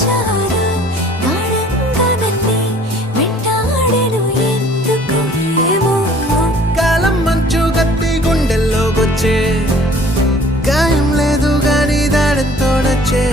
వచ్చాను గాఢంగానన్నీ వెంటాడెను ఎందుకు ఏమో కాలం మంచు కత్తి గుండెల్లోకొచ్చే గాయం లేదు గాని దాడంతో నచ్చే